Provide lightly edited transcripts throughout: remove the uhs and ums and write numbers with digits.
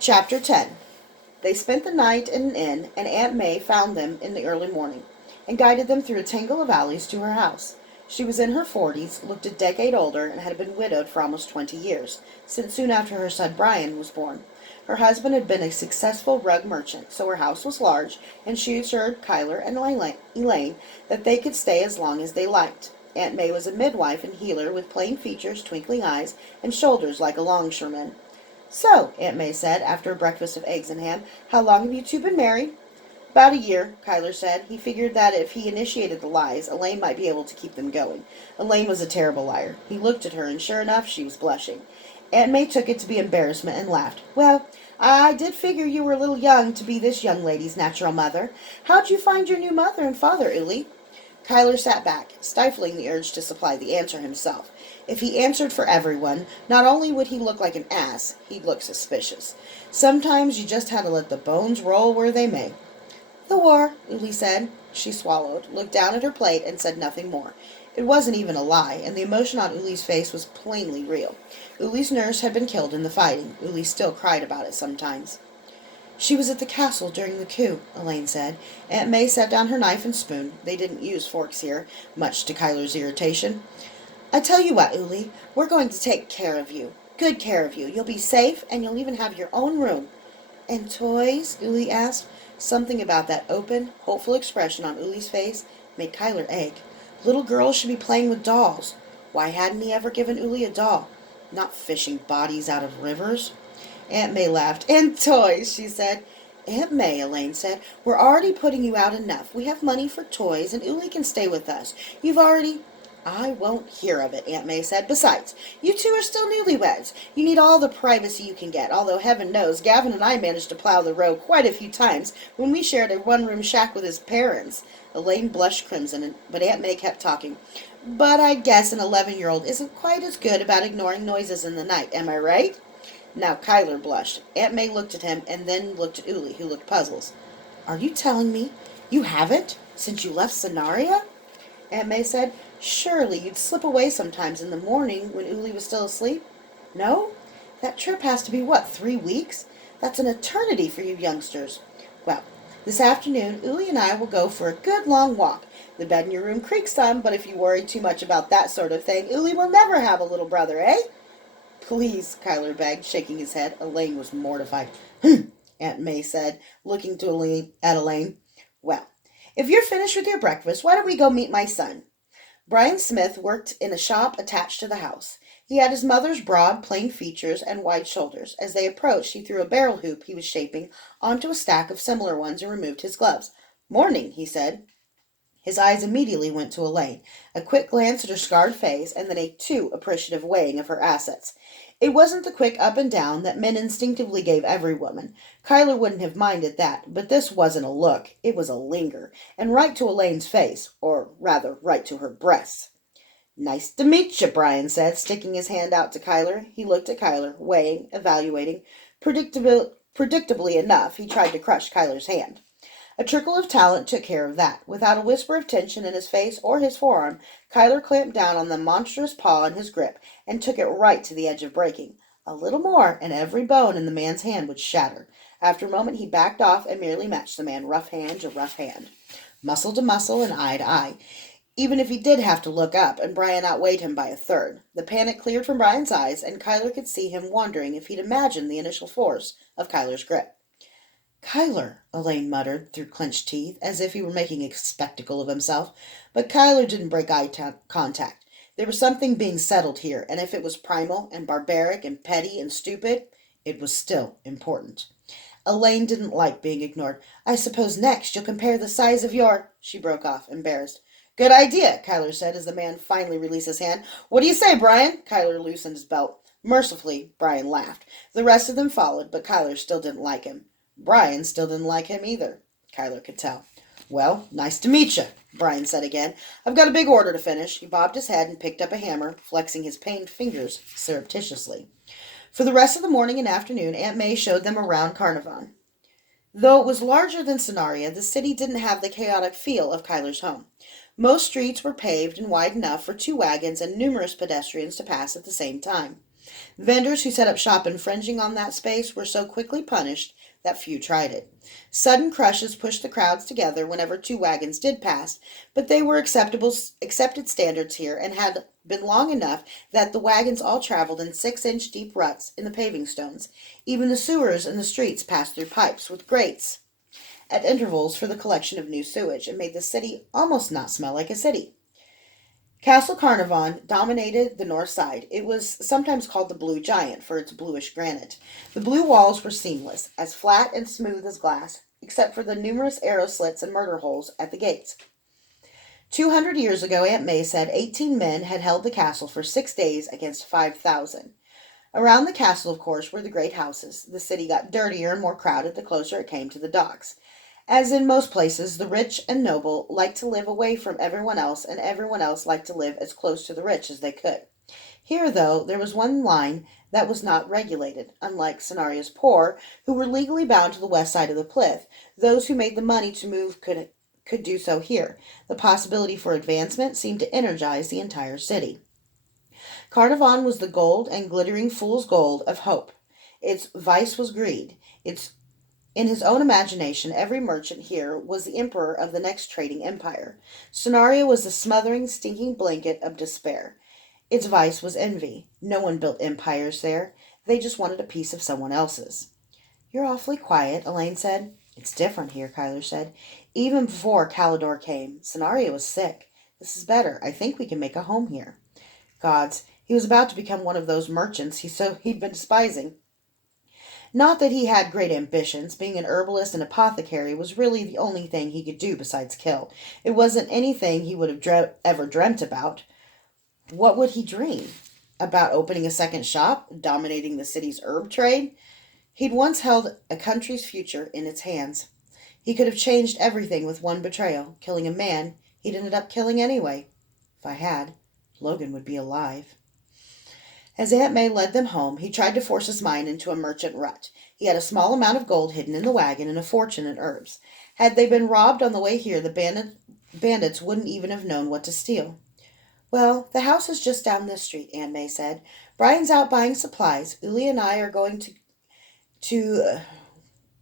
Chapter 10. They spent the night in an inn, and Aunt May found them in the early morning, and guided them through a tangle of alleys to her house. She was in her 40s, looked a decade older, and had been widowed for almost 20 years, since soon after her son Brian was born. Her husband had been a successful rug merchant, so her house was large, and she assured Kyler and Elaine that they could stay as long as they liked. Aunt May was a midwife and healer with plain features, twinkling eyes, and shoulders like a longshoreman. "So," Aunt May said, after a breakfast of eggs and ham, "how long have you two been married?" "About a year," Kyler said. He figured that if he initiated the lies, Elaine might be able to keep them going. Elaine was a terrible liar. He looked at her, and sure enough, she was blushing. Aunt May took it to be embarrassment and laughed. "Well, I did figure you were a little young to be this young lady's natural mother. How'd you find your new mother and father, Uli?" Kyler sat back, stifling the urge to supply the answer himself. If he answered for everyone, not only would he look like an ass, he'd look suspicious. Sometimes you just had to let the bones roll where they may. "The war," Uli said. She swallowed, looked down at her plate, and said nothing more. It wasn't even a lie, and the emotion on Uli's face was plainly real. Uli's nurse had been killed in the fighting. Uli still cried about it sometimes. "She was at the castle during the coup," Elaine said. Aunt May set down her knife and spoon. They didn't use forks here, much to Kyler's irritation. "I tell you what, Uli, we're going to take care of you. Good care of you. You'll be safe, and you'll even have your own room." "And toys?" Uli asked. Something about that open, hopeful expression on Uli's face made Kyler ache. Little girls should be playing with dolls. Why hadn't he ever given Uli a doll? Not fishing bodies out of rivers. Aunt May laughed. "And toys," she said. "Aunt May," Elaine said, "we're already putting you out enough. We have money for toys, and Uli can stay with us. You've already—" "I won't hear of it," Aunt May said. "Besides, you two are still newlyweds. You need all the privacy you can get, although heaven knows Gavin and I managed to plow the row quite a few times when we shared a one-room shack with his parents." Elaine blushed crimson, but Aunt May kept talking. "But I guess an 11-year-old isn't quite as good about ignoring noises in the night, am I right?" Now Kyler blushed. Aunt May looked at him, and then looked at Uli, who looked puzzled. "Are you telling me you haven't, since you left Scenaria?" Aunt May said. "Surely you'd slip away sometimes in the morning when Uli was still asleep? No? That trip has to be, what, 3 weeks? That's an eternity for you youngsters. Well, this afternoon Uli and I will go for a good long walk. The bed in your room creaks some, but if you worry too much about that sort of thing, Uli will never have a little brother, eh?" "Please," Kyler begged, shaking his head. Elaine was mortified. Aunt May said, looking at Elaine. "Well, if you're finished with your breakfast, why don't we go meet my son?" Brian Smith worked in a shop attached to the house. He had his mother's broad, plain features and wide shoulders. As they approached, he threw a barrel hoop he was shaping onto a stack of similar ones and removed his gloves. "Morning," he said. His eyes immediately went to Elaine, a quick glance at her scarred face, and then a too appreciative weighing of her assets. It wasn't the quick up and down that men instinctively gave every woman. Kyler wouldn't have minded that, but this wasn't a look, it was a linger, and right to Elaine's face, or rather, right to her breasts. "Nice to meet you," Brian said, sticking his hand out to Kyler. He looked at Kyler, weighing, evaluating. Predictably enough, he tried to crush Kyler's hand. A trickle of talent took care of that. Without a whisper of tension in his face or his forearm, Kyler clamped down on the monstrous paw in his grip and took it right to the edge of breaking. A little more, and every bone in the man's hand would shatter. After a moment, he backed off and merely matched the man, rough hand to rough hand, muscle to muscle, and eye to eye. Even if he did have to look up, and Brian outweighed him by a third. The panic cleared from Brian's eyes, and Kyler could see him wondering if he'd imagined the initial force of Kyler's grip. "Kyler," Elaine muttered through clenched teeth, as if he were making a spectacle of himself. But Kyler didn't break contact. There was something being settled here, and if it was primal and barbaric and petty and stupid, it was still important. Elaine didn't like being ignored. "I suppose next you'll compare the size of your—" She broke off, embarrassed. "Good idea," Kyler said as the man finally released his hand. "What do you say, Brian?" Kyler loosened his belt. Mercifully, Brian laughed. The rest of them followed, but Kyler still didn't like him. Brian still didn't like him either, Kyler could tell. "Well, nice to meet you," Brian said again. "I've got a big order to finish." He bobbed his head and picked up a hammer, flexing his pained fingers surreptitiously. For the rest of the morning and afternoon, Aunt May showed them around Carnarvon. Though it was larger than Scenaria, the city didn't have the chaotic feel of Kyler's home. Most streets were paved and wide enough for 2 wagons and numerous pedestrians to pass at the same time. Vendors who set up shop infringing on that space were so quickly punished that few tried it. Sudden crushes pushed the crowds together whenever two wagons did pass, but they were accepted standards here and had been long enough that the wagons all traveled in 6-inch deep ruts in the paving stones. Even the sewers in the streets passed through pipes with grates at intervals for the collection of new sewage, and made the city almost not smell like a city. Castle Carnarvon dominated the north side. It was sometimes called the Blue Giant for its bluish granite. The blue walls were seamless, as flat and smooth as glass, except for the numerous arrow slits and murder holes at the gates. 200 years ago, Aunt May said 18 men had held the castle for 6 days against 5,000. Around the castle, of course, were the great houses. The city got dirtier and more crowded the closer it came to the docks. As in most places, the rich and noble liked to live away from everyone else, and everyone else liked to live as close to the rich as they could. Here, though, there was one line that was not regulated. Unlike Cenaria's poor, who were legally bound to the west side of the Plith, those who made the money to move could do so here. The possibility for advancement seemed to energize the entire city. Carnarvon was the gold and glittering fool's gold of hope. Its vice was greed. In his own imagination, every merchant here was the emperor of the next trading empire. Scenario was the smothering, stinking blanket of despair. Its vice was envy. No one built empires there. They just wanted a piece of someone else's. "You're awfully quiet," Elaine said. "It's different here," Kyler said. "Even before Calidor came, Scenario was sick. This is better. I think we can make a home here." Gods, he was about to become one of those merchants he'd been despising. Not that he had great ambitions. Being an herbalist and apothecary was really the only thing he could do besides kill. It wasn't anything he would have ever dreamt about. What would he dream? About opening a second shop, dominating the city's herb trade? He'd once held a country's future in its hands. He could have changed everything with one betrayal, killing a man he'd ended up killing anyway. If I had, Logan would be alive. As Aunt May led them home, he tried to force his mind into a merchant rut. He had a small amount of gold hidden in the wagon and a fortune in herbs. Had they been robbed on the way here, the bandits wouldn't even have known what to steal. "Well, the house is just down this street," Aunt May said. "Brian's out buying supplies. Uli and I are going to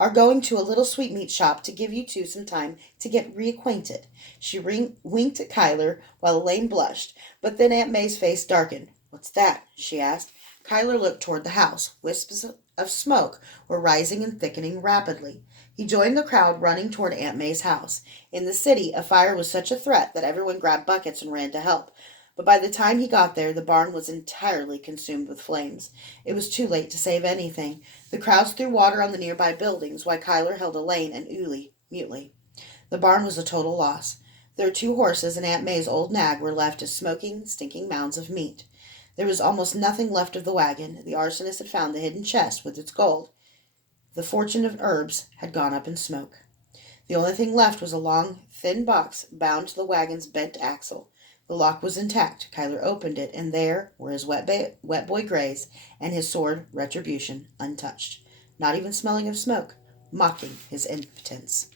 a little sweetmeat shop to give you two some time to get reacquainted." She winked at Kyler while Elaine blushed, but then Aunt May's face darkened. "What's that?" she asked. Kyler looked toward the house. Wisps of smoke were rising and thickening rapidly. He joined the crowd running toward Aunt May's house. In the city, a fire was such a threat that everyone grabbed buckets and ran to help. But by the time he got there, the barn was entirely consumed with flames. It was too late to save anything. The crowds threw water on the nearby buildings, while Kyler held Elaine and Uli mutely. The barn was a total loss. Their 2 horses and Aunt May's old nag were left as smoking, stinking mounds of meat. There was almost nothing left of the wagon. The arsonist had found the hidden chest with its gold. The fortune of herbs had gone up in smoke. The only thing left was a long, thin box bound to the wagon's bent axle. The lock was intact. Kyler opened it, and there were his wet boy grays and his sword, Retribution, untouched, not even smelling of smoke, mocking his impotence.